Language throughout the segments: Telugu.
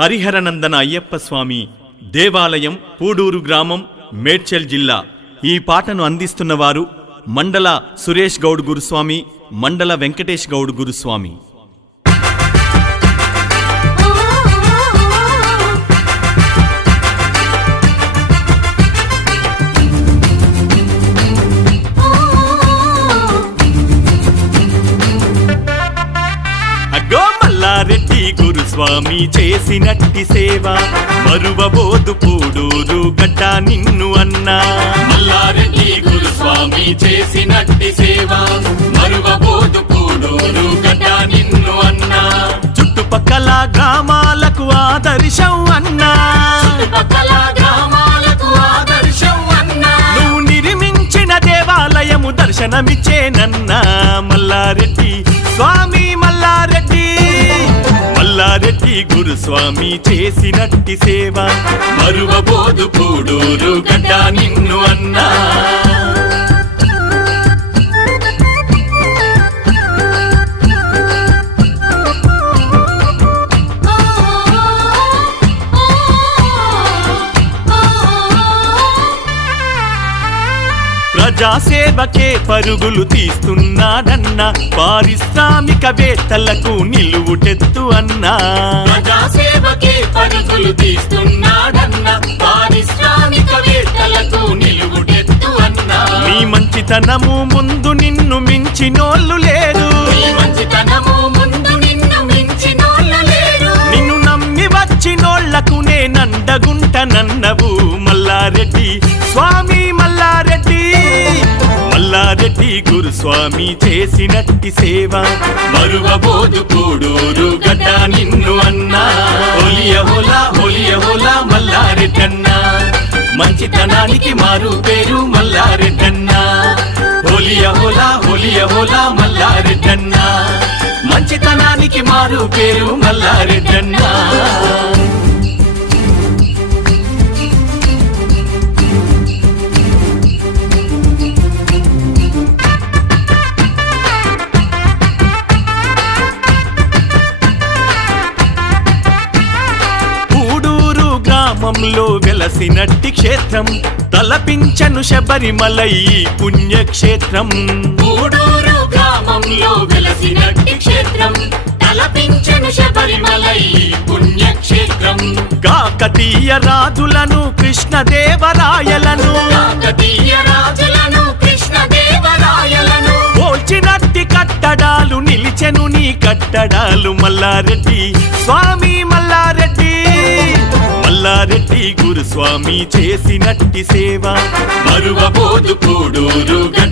హరిహరనందన అయ్యప్ప స్వామి దేవాలయం పూడూరు గ్రామం మేడ్చల్ జిల్లా. ఈ పాటను అందిస్తున్నవారు మండల సురేష్ గౌడ్ గురుస్వామి మండల వెంకటేష్ గౌడ్ గురుస్వామి. గురుస్వామి చేసినట్టి సేవ. మరువబోదు పూడూరు గడ్డ నిన్ను అన్నా. మల్లారెడ్డి గురుస్వామి చేసినట్టి సేవ. మరువబోదు పూడూరు గడ్డ నిన్ను అన్నా. చుట్టుపక్కల గ్రామాలకు ఆదర్శం అన్నా. దర్శనమిచ్చేనన్నా. శ్రీ గురుస్వామి చేసినట్టి సేవ. మరువబోదు పూడూరు గడ్డ నిన్ను అన్నా. ప్రజాసేవకే పరుగులు తీస్తున్నాడన్న పారిశ్రామికవేత్తలకు నిలువుటెత్తు అన్నా. ప్రజాసేవకే పరుగులు తీస్తున్నాడన్న పారిశ్రామికవేత్తలకు నిలువుటెత్తు అన్నా. నీ మంచితనము ముందు నిన్ను మించినోళ్ళు లేరు. నీ మంచితనము ముందు నిన్ను మించినోళ్ళు లేరు. నిన్ను నమ్మి వచ్చినోళ్ళకు నేనండగుంటనన్నవు మల్లారెడ్డి గురుస్వామి చేసినట్టి సేవ. మరువబోదు కూడూరు గడ్డ నిన్ను అన్నా. హోలియ హోలా హోలియ హోలా మల్లారెడ్డన్నా. మంచితనానికి మారు పేరు మల్లారెడ్డన్నా. హోలియ హోలా హోలియ హోలా మల్లారెడ్డన్నా. మంచితనానికి మారు పేరు మల్లారెడ్డన్నా. గ్రామంలో వెలసినట్టి క్షేత్రం తలపించను శబరిమల ఈ పుణ్యక్షేత్రం. గూడూరు గ్రామంలో వెలసినట్టి క్షేత్రం తలపించను శబరిమల ఈ పుణ్యక్షేత్రం. కాకతీయ రాజులను కృష్ణదేవరాయలను. కాకతీయ రాజులను కృష్ణదేవరాయలను. పోల్చినట్టి కట్టడాలు నిలిచెను నీ కట్టడాలు మల్లారెడ్డి. స్వామి మల్లారెడ్డి. మల్లారెడ్డి గురుస్వామి చేసినట్టి సేవ. మరువబోదు కూడూరుగా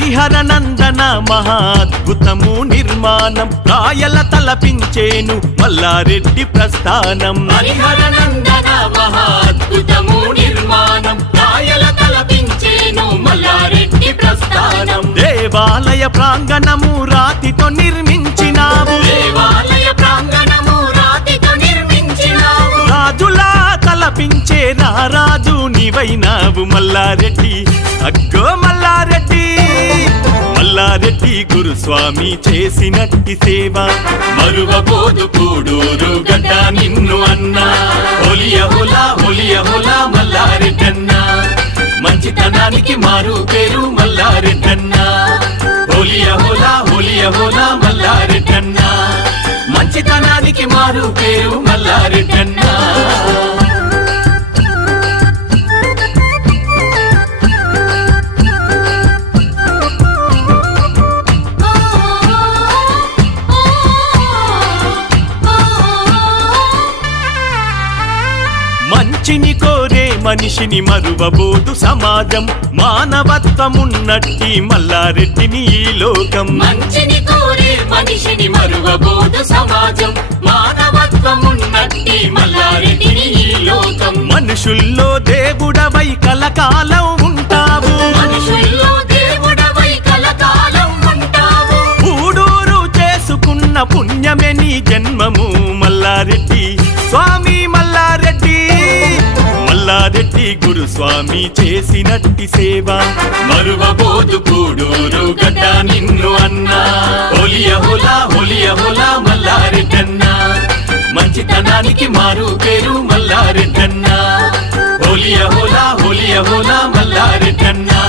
హరిహర నందన మహాద్భుతము నిర్మాణం. రాయల తలపించేను మల్లారెడ్డి ప్రస్థానం. హరిహర నందన మహాద్భుతము నిర్మాణం. రాయల తలపించేను మల్లారెడ్డి ప్రస్థానం. దేవాలయ ప్రాంగణము రాతితో నిర్మించినావు తలపించే రారాజు నీవైనావు మల్లారెడ్డి. అగ్గో మల్లారెడ్డి మల్లారెడ్డి గురుస్వామి చేసినట్టి సేవ. మరువబోదు కూడూరు గడ్డ నిన్ను అన్నా. హోలియ హోలా హోలియ మల్లారెడ్డన్నా. మంచితనానికి మారు పేరు మల్లారెడ్డన్నా. హోలియ హోలా హోలియ హోలా మల్లారెడ్డన్నా. మంచితనానికి మారు పేరు మల్లారెడ్డన్నా. మంచిని కోరే మనిషిని మరువబోదు సమాజం. మానవత్వమున్నట్టి మల్లారెడ్డిని ఈ లోకం. మంచిని కోరే మనిషిని మరువబోదు సమాజం. మానవత్వమున్నట్టి మల్లారెడ్డిని ఈ లోకం. మనుషుల్లో దేవుడవై కలకాలం ఉంటావు. మనుషుల్లో దేవుడవై కలకాలం ఉంటావు. పూడూరు చేసుకున్న పుణ్యమే నీ జన్మము. మల్లారెడ్డి గురుస్వామి చేసినట్టి సేవ. మరువబోదు కూడూరు గడ్డ నిన్ను అన్నా. హోలియ హోలా హోలియ హోలా మల్లారెడ్డన్నా మంచితనానికి మారు పేరు మల్లారెడ్డన్నా హోలియ హోలా హోలియ హోలా మల్లారెడ్డన్నా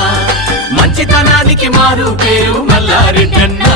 మంచితనానికి మారు పేరు మల్లారెడ్డన్నా